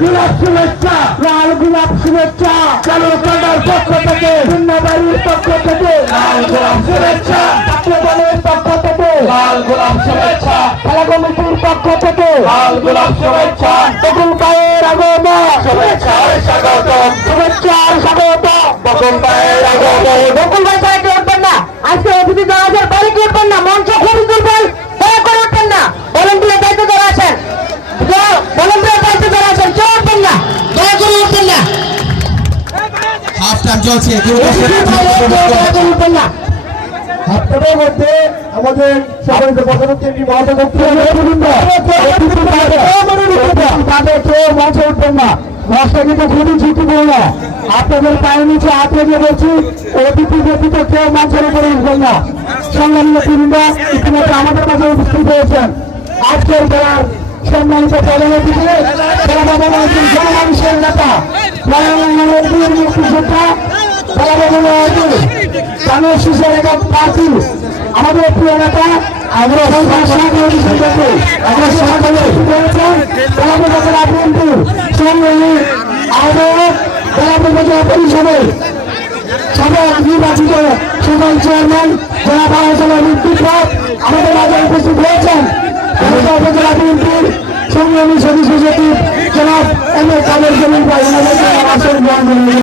গোলাপ শুভেচ্ছা, লাল গোলাপ শুভেচ্ছা, কালো কাটার পক্ষ থেকে, ভিন্নবাড়ির পক্ষ থেকে লাল গোলাপ শুভেচ্ছা, ছাত্রদলের পক্ষ থেকে লাল গোলাপ শুভেচ্ছা, খেলা কমিটির পক্ষ থেকে লাল গোলাপ শুভেচ্ছা, বকুল ভাইয়ের আগমন শুভেচ্ছা স্বাগতম, শুভেচ্ছা স্বাগতম, বকুল ভাইয়ের আগমন। বকুল ভাই সাইডে উঠবেন না, আজকে অতিথি জানাজার বাড়ি উঠবেন না, মঞ্চ খুবই দুর্বল, দয়া করে উঠবেন না। ভলেন্টিয়ার দায়িত্ব যারা আছেন, ভলেন্টিয়ার দায়িত্ব যারা আছেন কেউ উঠবেন না, দয়া করে উঠবেন না। হাফ টাইম চলছে, উঠবেন না। আপনাদের মধ্যে আমাদের সম্মানিত প্রধানমন্ত্রী মঞ্চে উঠবেন না, মঞ্চটা কিন্তু খুবই ঝুঁকিপূর্ণ। আপনাদের পায়ের নিচে হাত রেখে বলছি, অতিথি ব্যতীত কেউ মঞ্চের উপরে উঠবেন না। সম্মানিত বৃন্দ ইতিমধ্যে আমাদের মাঝে উপস্থিত হয়েছেন আজকের জেলার সম্মানিত প্রধানমন্ত্রী জনমানুষের নেতা মুক্তিযোদ্ধা আমাদের প্রিয় নেতা পরিষদের সাবেক নির্বাচিত সকল চেয়ারম্যান জেলা বাংলা বিপ্লব আমাদের মাঝে উপস্থিত হয়েছেন। উপজেলা বিএনপির সংগ্রামী সদস্য সচিব জনাব এম এ কাদের জমিন ভাই